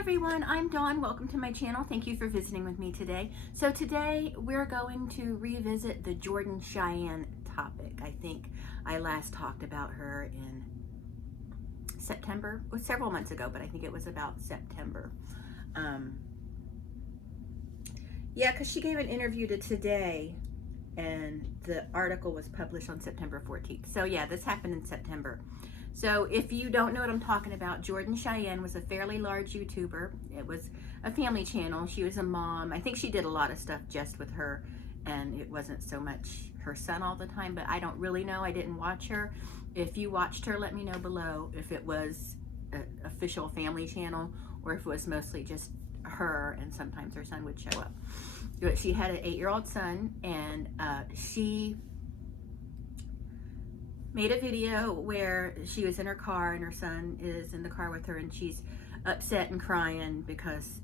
everyone, I'm Dawn. Welcome to my channel. Thank you for visiting with me today. So today we're going to revisit the Jordan Cheyenne topic. I think I last talked about her in September. It was several months ago, but I think it was about September. Yeah, because she gave an interview to Today and the article was published on September 14th. So yeah, this happened in September. So if you don't know what I'm talking about, Jordan Cheyenne was a fairly large YouTuber. It was a family channel. She was a mom. I think she did a lot of stuff just with her, and it wasn't so much her son all the time, but I don't really know. I didn't watch her. If you watched her, let me know below if it was an official family channel or if it was mostly just her and sometimes her son would show up. But she had an 8-year-old son, and she made a video where she was in her car and her son is in the car with her, and she's upset and crying because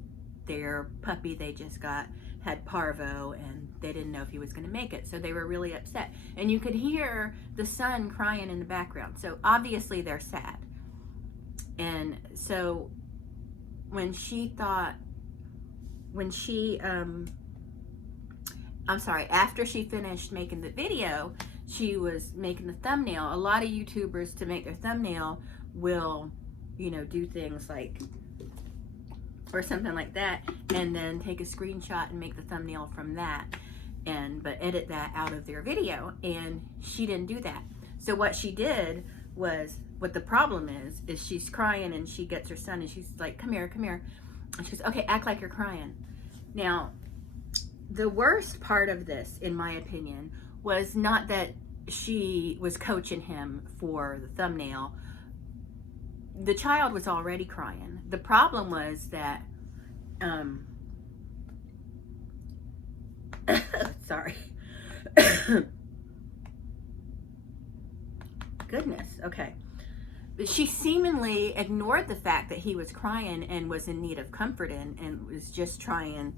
their puppy they just got had parvo and they didn't know if he was going to make it, so they were really upset, and you could hear the son crying in the background. So obviously they're sad. And so after she finished making the video, she was making the thumbnail. A lot of YouTubers, to make their thumbnail, will, do things like, or something like that, and then take a screenshot and make the thumbnail from that, but edit that out of their video. And she didn't do that. So what she did was, what the problem is she's crying and she gets her son and she's like, come here. And she goes, okay, act like you're crying. Now, the worst part of this, in my opinion, was not that she was coaching him for the thumbnail. The child was already crying. The problem was that, sorry. Goodness, okay. She seemingly ignored the fact that he was crying and was in need of comforting and was just trying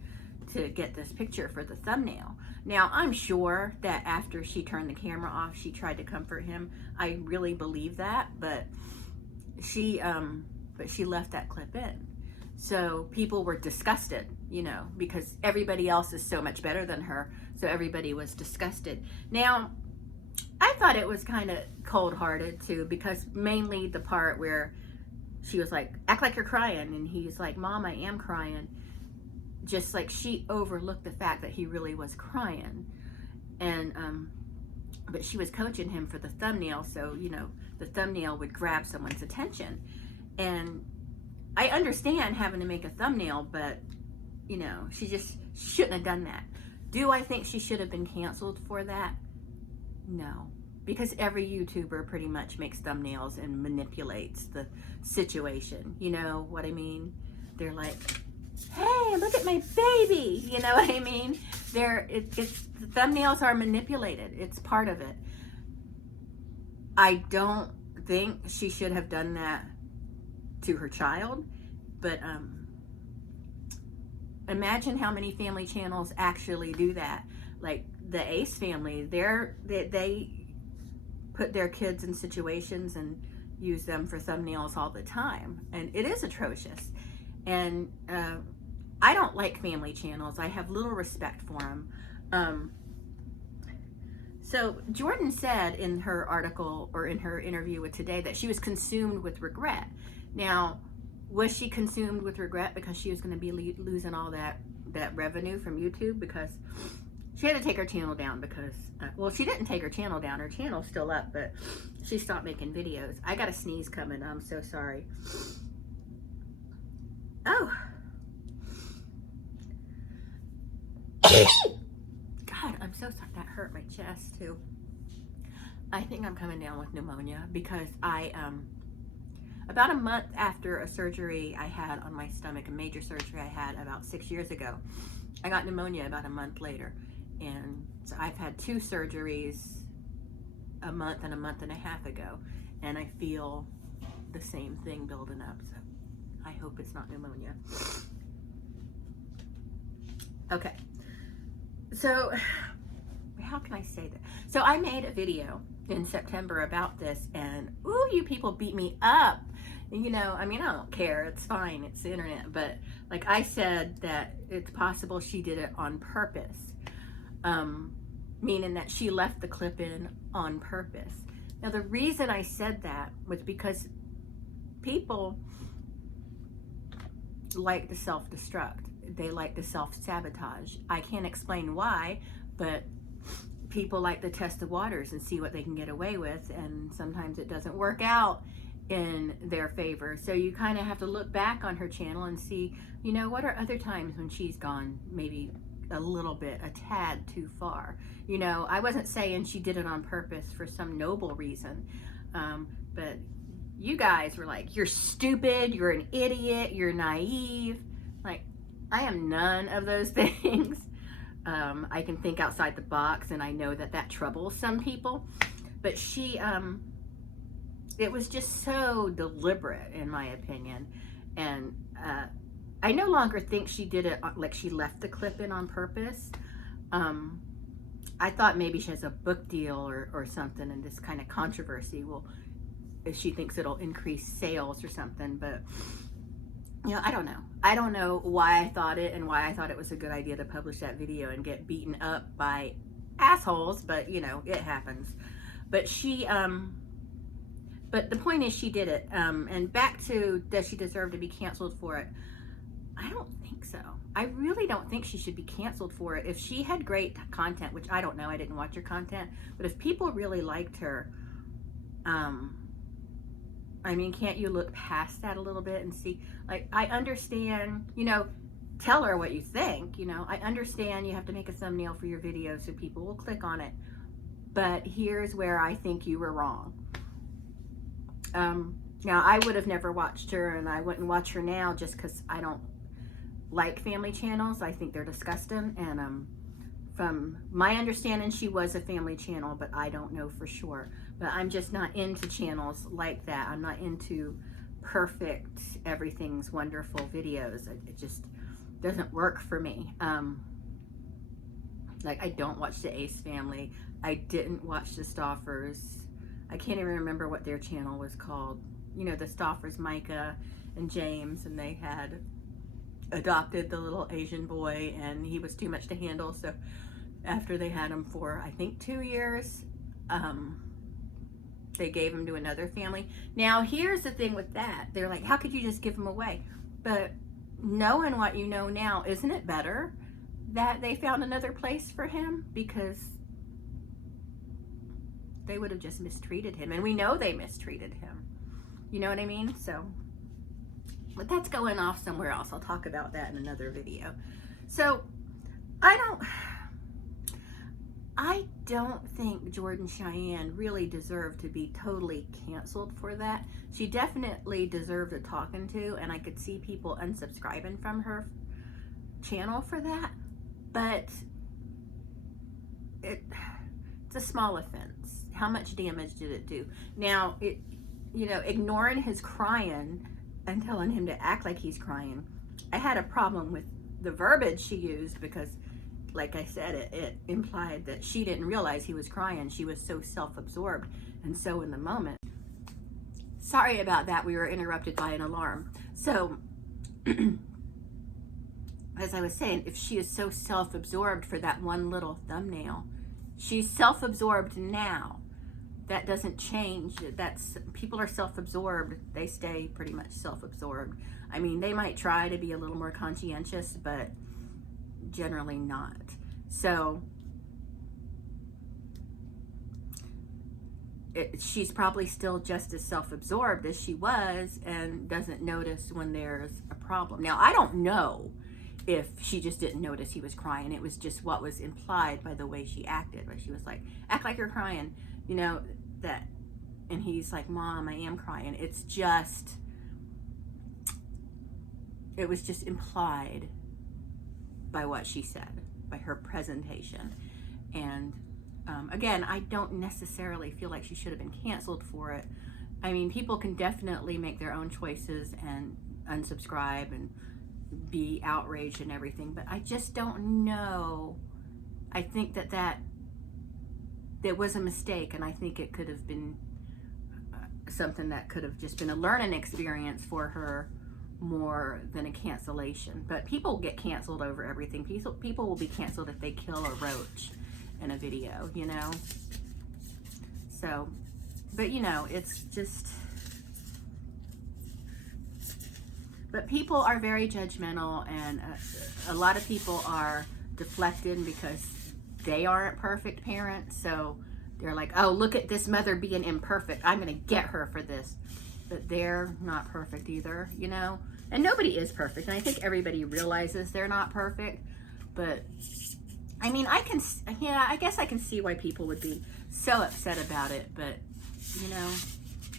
to get this picture for the thumbnail. Now, I'm sure that after she turned the camera off, she tried to comfort him. I really believe that, but she left that clip in. So people were disgusted, because everybody else is so much better than her. So everybody was disgusted. Now, I thought it was kind of cold-hearted too, because mainly the part where she was like, act like you're crying, and he's like, Mom, I am crying. Just like she overlooked the fact that he really was crying. And but she was coaching him for the thumbnail, so the thumbnail would grab someone's attention. And I understand having to make a thumbnail, but she just shouldn't have done that. Do I think she should have been canceled for that? No, because every YouTuber pretty much makes thumbnails and manipulates the situation. You know what I mean? They're like, hey, look at my baby. You know what I mean? The thumbnails are manipulated. It's part of it. I don't think she should have done that to her child, but imagine how many family channels actually do that. Like the Ace family, they put their kids in situations and use them for thumbnails all the time, and it is atrocious. And I don't like family channels. I have little respect for them. So Jordan said in her article, or in her interview with Today, that she was consumed with regret. Now, was she consumed with regret because she was going to be losing all that revenue from YouTube? Because she had to take her channel down because, well, she didn't take her channel down. Her channel's still up, but she stopped making videos. I got a sneeze coming. I'm so sorry. Oh. God, I'm so sorry. That hurt my chest too. I think I'm coming down with pneumonia because about a month after a surgery I had on my stomach, a major surgery I had about 6 years ago, I got pneumonia about a month later. And so I've had 2 surgeries a month and a half ago, and I feel the same thing building up. So I hope it's not pneumonia. Okay. So how can I say that? So I made a video in September about this, and ooh, you people beat me up. You know, I mean, I don't care. It's fine. It's the internet. But like I said, that it's possible she did it on purpose, meaning that she left the clip in on purpose. Now, the reason I said that was because people like to self-destruct. They like to self-sabotage. I can't explain why, but people like to test the waters and see what they can get away with, and sometimes it doesn't work out in their favor. So you kind of have to look back on her channel and see, you know, what are other times when she's gone maybe a little bit, a tad too far. You know, I wasn't saying she did it on purpose for some noble reason, but you guys were like, you're stupid, you're an idiot, you're naive. Like, I am none of those things. I can think outside the box, and I know that that troubles some people, but she, it was just so deliberate, in my opinion. And I no longer think she did it like she left the clip in on purpose. I thought maybe she has a book deal or something, and this kind of controversy will, if she thinks it'll increase sales or something. But you know, I don't know. I don't know why I thought it and why I thought it was a good idea to publish that video and get beaten up by assholes, but you know, it happens. But she, but the point is she did it. And back to, does she deserve to be canceled for it? I don't think so. I really don't think she should be canceled for it. If she had great content, which I don't know, I didn't watch her content, but if people really liked her, I mean, can't you look past that a little bit and see, like, I understand, you know, tell her what you think, you know, I understand you have to make a thumbnail for your video so people will click on it, but here's where I think you were wrong. Now, I would have never watched her, and I wouldn't watch her now just because I don't like family channels. I think they're disgusting, and from my understanding, she was a family channel, but I don't know for sure. But I'm just not into channels like that. I'm not into perfect, everything's wonderful videos. It just doesn't work for me. Like, I don't watch the Ace family. I didn't watch the Stoffers. I can't even remember what their channel was called. You know, the Stoffers, Micah and James, and they had adopted the little Asian boy, and he was too much to handle. So after they had him for, I think, 2 years, they gave him to another family. Now, here's the thing with that. They're like, how could you just give him away? But knowing what you know now, isn't it better that they found another place for him? Because they would have just mistreated him, and we know they mistreated him. You know what I mean? So, but that's going off somewhere else. I'll talk about that in another video. So, I don't think Jordan Cheyenne really deserved to be totally canceled for that. She definitely deserved a talking to, and I could see people unsubscribing from her channel for that. But it's a small offense. How much damage did it do? Now, you know, ignoring his crying and telling him to act like he's crying, I had a problem with the verbiage she used because, like I said, it implied that she didn't realize he was crying. She was so self-absorbed and so in the moment. Sorry about that. We were interrupted by an alarm. So, as I was saying, if she is so self-absorbed for that one little thumbnail, she's self-absorbed now. That doesn't change. People are self-absorbed. They stay pretty much self-absorbed. I mean, they might try to be a little more conscientious, but generally not. So she's probably still just as self-absorbed as she was and doesn't notice when there's a problem. Now, I don't know if she just didn't notice he was crying. It was just what was implied by the way she acted. But she was like, act like you're crying, you know, that. And he's like, Mom, I am crying. It's just, it was just implied by what she said, by her presentation. And again, I don't necessarily feel like she should have been canceled for it. I mean, people can definitely make their own choices and unsubscribe and be outraged and everything, but I just don't know. I think that was a mistake, and I think it could have been, something that could have just been a learning experience for her more than a cancellation. But people get canceled over everything. People will be canceled if they kill a roach in a video, you know? So, but you know, it's just, but people are very judgmental, and a lot of people are deflected because they aren't perfect parents. So they're like, oh, look at this mother being imperfect, I'm gonna get her for this. But they're not perfect either, you know? And nobody is perfect. And I think everybody realizes they're not perfect. But, I mean, I guess I can see why people would be so upset about it. But, you know,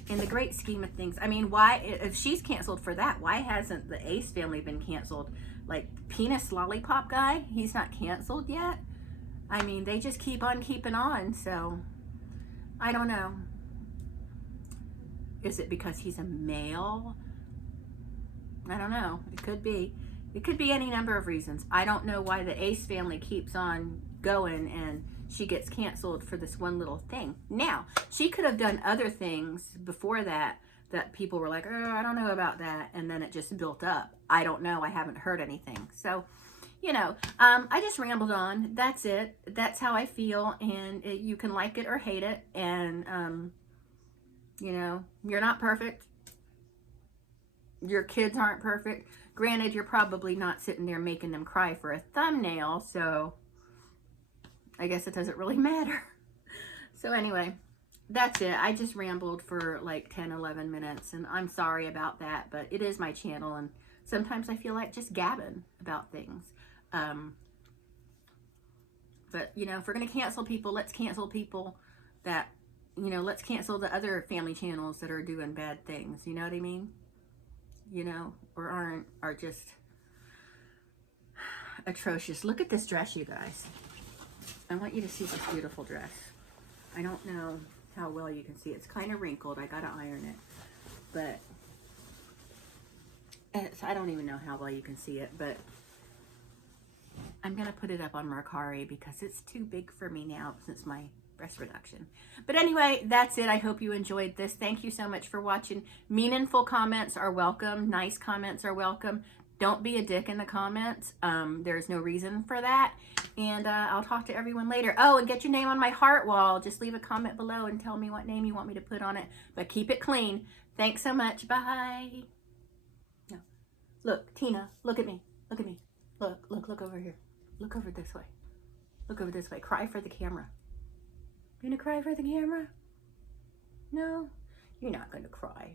in the great scheme of things, I mean, why, if she's canceled for that, why hasn't the Ace family been canceled? Like, Penis Lollipop guy, he's not canceled yet? I mean, they just keep on keeping on, so I don't know. Is it because he's a male? I don't know. It could be. It could be any number of reasons. I don't know why the Ace family keeps on going and she gets canceled for this one little thing. Now, she could have done other things before that people were like, oh, I don't know about that. And then it just built up. I don't know. I haven't heard anything. So, you know, I just rambled on. That's it. That's how I feel. And you can like it or hate it. And, you know, you're not perfect. Your kids aren't perfect. Granted, you're probably not sitting there making them cry for a thumbnail, so I guess it doesn't really matter. So anyway, that's it. I just rambled for like 10, 11 minutes, and I'm sorry about that, but it is my channel, and sometimes I feel like just gabbing about things. But, you know, if we're going to cancel people, let's cancel people that, you know, let's cancel the other family channels that are doing bad things. You know what I mean? You know, or are just atrocious. Look at this dress, you guys. I want you to see this beautiful dress. I don't know how well you can see it. It's kind of wrinkled. I gotta iron it. But I don't even know how well you can see it, but I'm gonna put it up on Mercari because it's too big for me now since my breast reduction. But anyway, that's it. I hope you enjoyed this. Thank you so much for watching. Meaningful comments are welcome. Nice comments are welcome. Don't be a dick in the comments. There's no reason for that. And I'll talk to everyone later. Oh, and get your name on my heart wall. Just leave a comment below and tell me what name you want me to put on it. But keep it clean. Thanks so much. Bye. No. Look, Tina, look at me. Look at me. Look over here. Look over this way. Look over this way. Cry for the camera. You gonna cry for the camera? No? You're not gonna cry.